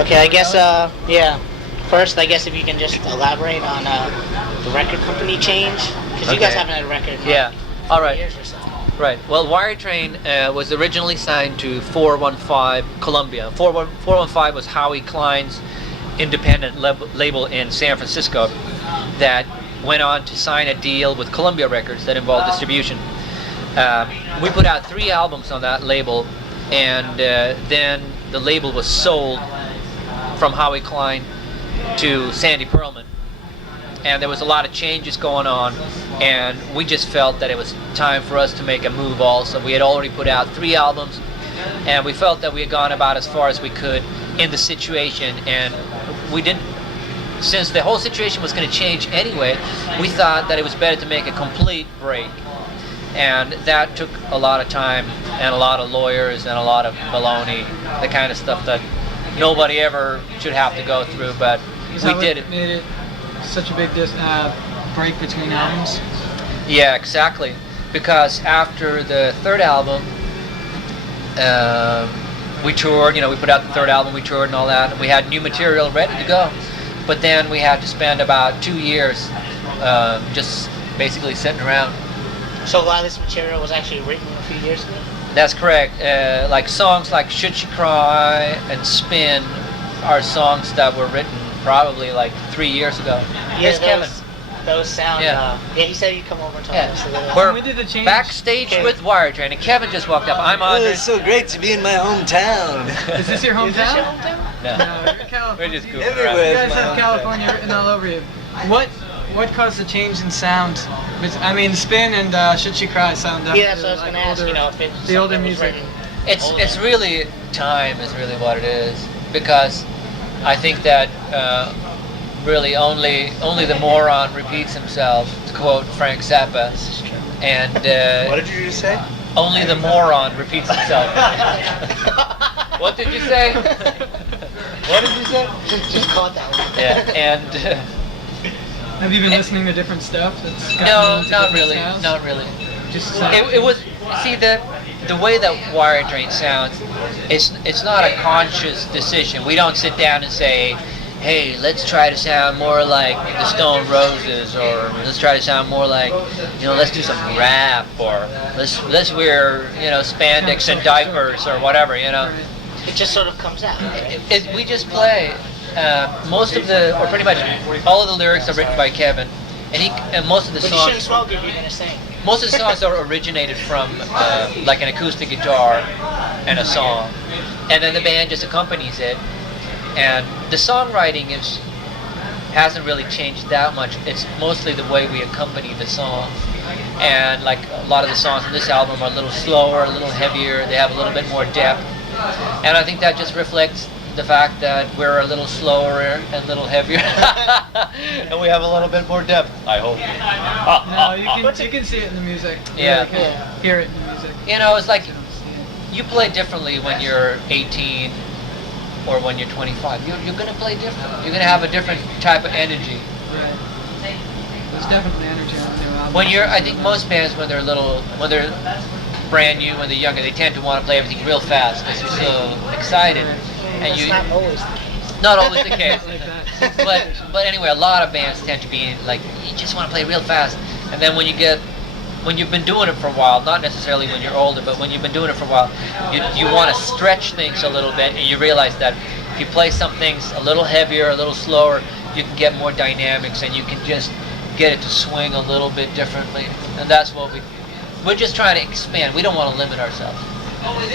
Okay, I guess, yeah. First, I guess if you can just elaborate on the record company change, because you guys Okay. haven't had a record in Yeah. like All 4 right. years or so. Right. Well, Wire Train was originally signed to 415 Columbia. 415 was Howie Klein's independent label in San Francisco that went on to sign a deal with Columbia Records that involved distribution. We put out 3 albums on that label, and then the label was sold from Howie Klein to Sandy Pearlman. And there was a lot of changes going on, and we just felt that it was time for us to make a move also. We had already put out 3 albums, and we felt that we had gone about as far as we could in the situation, and we didn't, since the whole situation was going to change anyway, we thought that it was better to make a complete break. And that took a lot of time and a lot of lawyers and a lot of baloney, the kind of stuff that nobody ever should have to go through, but we did it. Made it such a big break between albums. Yeah, exactly. Because after the 3rd album, we toured. We put out the 3rd album, we toured and all that, and we had new material ready to go. But then we had to spend about 2 years just basically sitting around. So a lot of this material was actually written a few years ago? That's correct. Like songs like Should She Cry and Spin are songs that were written probably like 3 years ago. Yeah, Here's Kevin. those sound, Yeah. yeah, he said he'd come over and talk to us a little. We're We did the change. backstage Okay. with Wire Train, and Kevin just walked up. I'm Oh, on. it's so great to be in my hometown. Is this your Is this your hometown? hometown? No. No, you're California. We're just goofing Everywhere. You around. guys have California written all over you. What caused the change in sound? I mean, Spin and Should She Cry sound definitely Yeah, that's what I was like going to ask, older- if it's the older something was music. written It's really time is really what it is, because I think that really only the moron repeats himself, to quote Frank Zappa, and What did you just say? only the moron repeats himself. What did you say? What did you say? Just caught that one. Yeah, and Have you been listening to different stuff? That's gotten no, you into not different really, styles? not really. Just It was, see, the way that Wire Train sounds, it's not a conscious decision. We don't sit down and say, hey, let's try to sound more like the Stone Roses, or let's try to sound more like, let's do some rap, or let's wear, spandex and diapers or whatever, It just sort of comes out. We just play. Most of or pretty much all of the lyrics are written by Kevin, and most of the But you shouldn't songs. smoke if you're going to sing. Most of the songs are originated from like an acoustic guitar and a song, and then the band just accompanies it. And the songwriting hasn't really changed that much. It's mostly the way we accompany the songs. And like a lot of the songs on this album are a little slower, a little heavier. They have a little bit more depth, and I think that just reflects the fact that we're a little slower and a little heavier, and we have a little bit more depth, I hope. No, you can see it in the music. You Yeah. really can hear it in the music. It's like you play differently when you're 18 or when you're 25. You're going to play different. You're going to have a different type of energy. Right. There's definitely energy on the new album. I think most bands when they're brand new, when they're younger, they tend to want to play everything real fast because you're so excited. And That's not always the case. not always the case. Like that. But anyway, a lot of bands tend to be like, you just want to play real fast. And then when you've been doing it for a while, not necessarily when you're older, but when you've been doing it for a while, you want to stretch things a little bit, and you realize that if you play some things a little heavier, a little slower, you can get more dynamics, and you can just get it to swing a little bit differently. And that's what we're just trying to expand. We don't want to limit ourselves.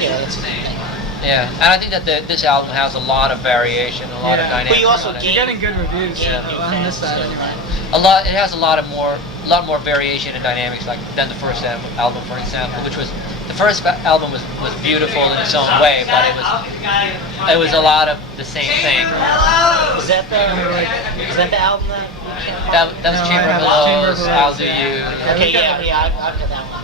Yeah, that's the thing. Yeah, and I think that this album has a lot of variation, a lot of Yeah. dynamics. But you also on it. You're getting good reviews Yeah. on this side anyway. It has a lot more variation and dynamics than the first album, for example, which was the first album was beautiful in its own way, but it was a lot of the same thing. Is that the album that? That was No, Chamber I of have Chamber of Hellos, I'll Hellos, Do yeah. You. Okay, yeah, I've got that one.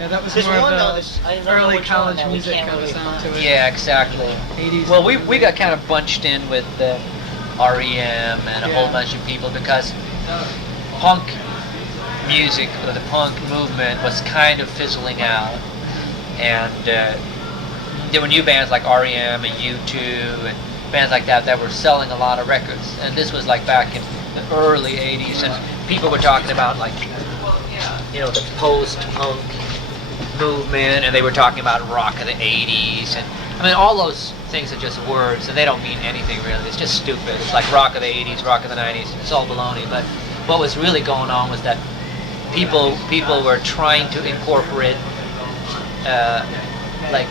Yeah, that was There's more one though, of I the don't know early which one college that we music can't kind of really sound find. to it. Yeah, exactly. 80s. Well, we got kind of bunched in with REM and a whole bunch of people because punk music, or the punk movement, was kind of fizzling out, and there were new bands like REM and U2 and bands like that were selling a lot of records. And this was like back in the early 80s, and people were talking about like, you know, the post-punk movement, and they were talking about rock of the 80s, and I mean, all those things are just words, and they don't mean anything really. It's just stupid. It's like rock of the 80s, rock of the 90s. It's all baloney. But what was really going on was that people were trying to incorporate, like,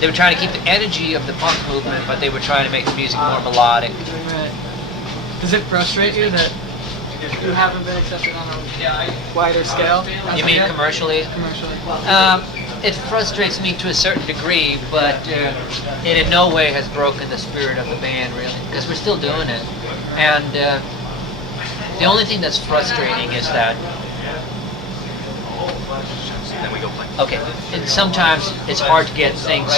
they were trying to keep the energy of the punk movement, but they were trying to make the music more melodic. Right. Does it frustrate you that you haven't been accepted on a wider scale? You mean commercially? Commercially. It frustrates me to a certain degree, but it in no way has broken the spirit of the band, really, because we're still doing it. And the only thing that's frustrating is that okay, and sometimes it's hard to get things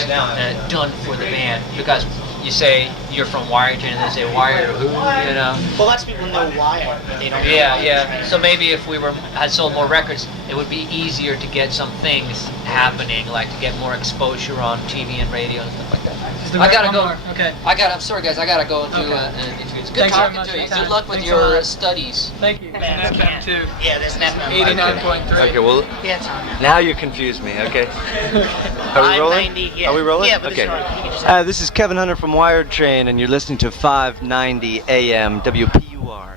done for the band, because you say you're from Warrington and they say Wire who, you know. Well, lots of people know Wire, but they don't know Yeah. So maybe if we had sold more records, it would be easier to get some things happening, like to get more exposure on TV and radio and stuff like that. I gotta go. Okay. I'm sorry guys, I gotta go and do an interview. It's good Thanks very talking much to for you. your time. Good luck with Thanks a your lot. studies. Thank you. Man, And I can't. FM too. Yeah, there's an FM. 89.3. Okay, well, Yeah, it's on. now you confuse me, okay? Are we rolling? 590, yeah. Are we rolling? Yeah, but okay. it's all right. You can just This is Kevin Hunter from Wired Train, and you're listening to 590 AM WPUR.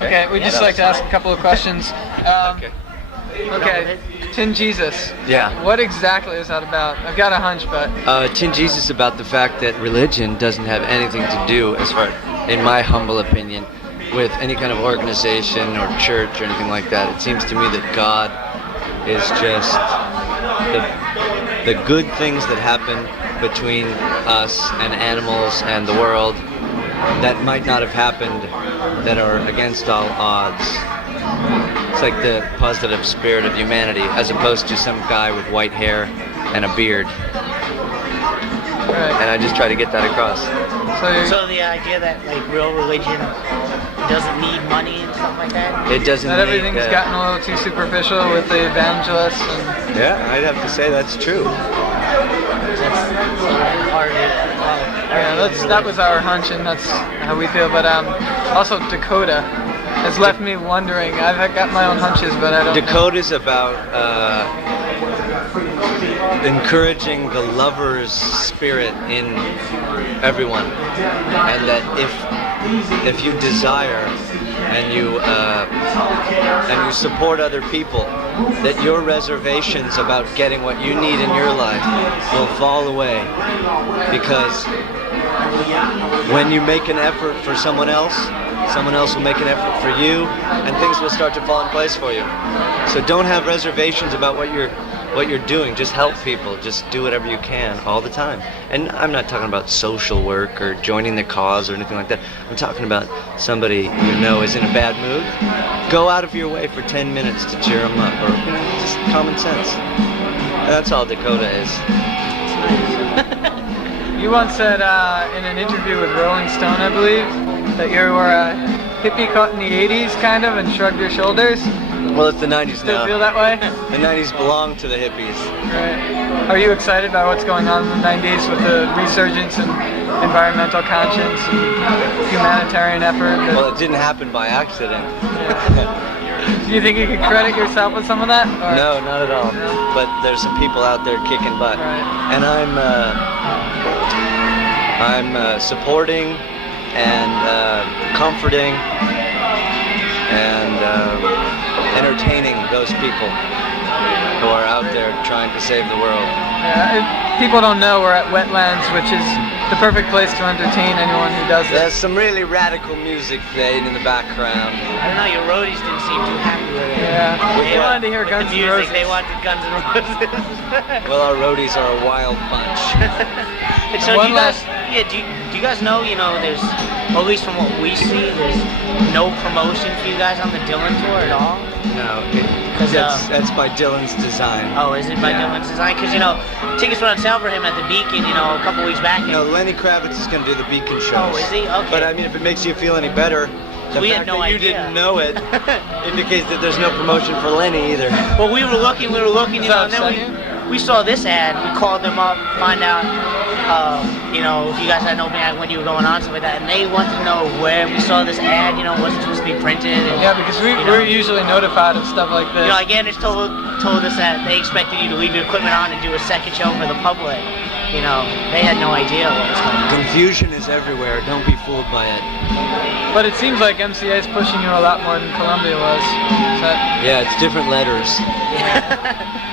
Okay, we'd just like to ask a couple of questions. Okay. Okay, Tin Jesus. Yeah. What exactly is that about? I've got a hunch, but Tin Jesus is about the fact that religion doesn't have anything to do, as far, in my humble opinion, with any kind of organization or church or anything like that. It seems to me that God is just the good things that happen between us and animals and the world that might not have happened, that are against all odds. It's like the positive spirit of humanity, as opposed to some guy with white hair and a beard. right. And I just try to get that across. So the idea that like real religion doesn't need money and stuff like that. It doesn't that need, everything's gotten a little too superficial with the evangelists and Yeah, I'd have to say that's true. that was our hunch, and that's how we feel. But also Dakota has left me wondering. I've got my own hunches, but I don't. Dakota's about encouraging the lover's spirit in everyone, and that if you desire and you support other people, that your reservations about getting what you need in your life will fall away, because when you make an effort for someone else will make an effort for you, and things will start to fall in place for you. So don't have reservations about what you're doing. Just help people. Just do whatever you can all the time. And I'm not talking about social work or joining the cause or anything like that. I'm talking about somebody you know is in a bad mood. Go out of your way for 10 minutes to cheer them up, or just common sense. That's all Dakota is. You once said in an interview with Rolling Stone, I believe, that you were a hippie caught in the 80s, kind of, and shrugged your shoulders. Well, it's the 90s Still now. feel that way? The 90s belong to the hippies. Right. Are you excited about what's going on in the 90s with the resurgence in environmental conscience and humanitarian effort? Well, it didn't happen by accident. Do you think you could credit yourself with some of that? Or? No, not at all. But there's some people out there kicking butt, Right. and I'm supporting and comforting and entertaining those people who are out there trying to save the world. Yeah, if people don't know, we're at Wetlands, which is the perfect place to entertain anyone who does There's this. some really radical music playing in the background. I don't know. Your roadies didn't seem too happy with it. Yeah, They they wanted to hear with Guns the N' music. Roses. They wanted Guns N' Roses. Well, our roadies are a wild bunch. And so One do you guys, last- do you guys know, there's, or at least from what we see, there's no promotion for you guys on the Dylan tour at all? No, 'Cause, that's by Dylan's design. Oh, is it by Yeah. Dylan's design? Because, tickets were on sale for him at the Beacon, a couple weeks back. No, Lenny Kravitz is going to do the Beacon shows. Oh, is he? Okay. But I mean, if it makes you feel any better, the We fact had no that you idea. didn't know it indicates that there's no promotion for Lenny either. Well, we were looking, Does that and then upset you? we saw this ad. We called them up, find out, you know, if you guys had an opening act when you were going on, stuff like that, and they wanted to know where we saw this ad, you know, was it supposed to be printed? And, Yeah, because we're usually notified of stuff like this. you know, again, it's told us that they expected you to leave your equipment on and do a second show for the public. You know, they had no idea what was going on. Confusion is everywhere. Don't be fooled by it. But it seems like MCA is pushing you a lot more than Columbia was. Yeah, it's different letters.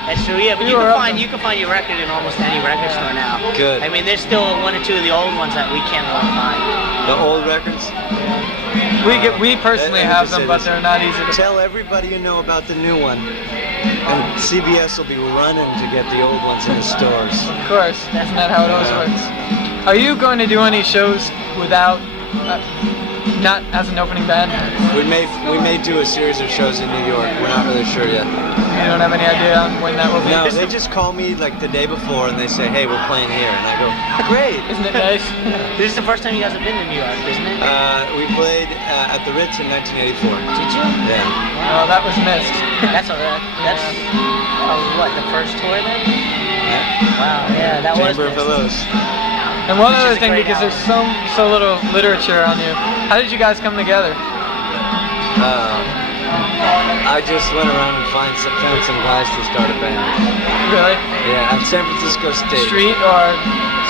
That's true. Yeah, but you can find your record in almost any record store now. Good. I mean, there's still one or two of the old ones that we can't find. The old records? We personally Let me have just them, say but this. they're not easy to. Tell everybody you know about the new one. And CBS will be running to get the old ones in the stores. Of course, isn't that how it always works? Are you going to do any shows without, not as an opening band? We may do a series of shows in New York. We're not really sure yet. You don't have any idea on when that will be? No, they just call me like the day before and they say, hey, we're playing here. And I go, great. Isn't it nice? This is the first time you guys have been to New York, isn't it? We played at the Ritz in 1984. Did you? Yeah. Oh, that was missed. That's what, the first tour then? Yeah. Wow, yeah, that was Chamber of Pillows. And one Which other is a thing, great because there's so little literature on you. How did you guys come together? I just went around and found some guys to start a band. Really? Yeah, at San Francisco State. Street or?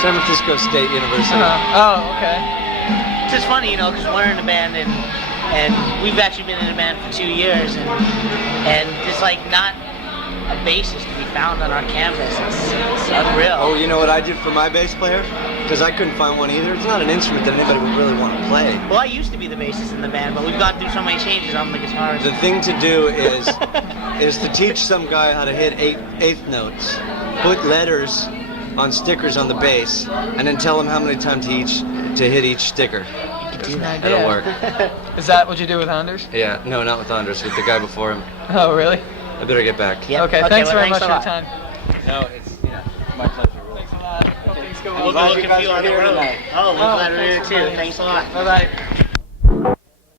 San Francisco State University. Oh, okay. It's just funny, you know, because we're in a band and we've actually been in a band for 2 years and it's like not a bassist to be found on our canvas. It's unreal. Oh, you know what I did for my bass player? Because I couldn't find one either. It's not an instrument that anybody would really want to play. Well, I used to be the bassist in the band, but we've gone through so many changes. I'm the guitarist. The thing to do is to teach some guy how to hit eighth notes, put letters on stickers on the bass, and then tell him how many times to hit each sticker. It'll work. Is that what you do with Anders? Yeah, no, not with Anders, with the guy before him. Oh, really? I better get back. Yep. Okay, thanks well, very much a for your lot. time. No, it's my pleasure. Thanks a lot. Hope things go We'll well. be looking for you on the road. Oh, we're glad we're here too. Thanks a lot. Bye-bye.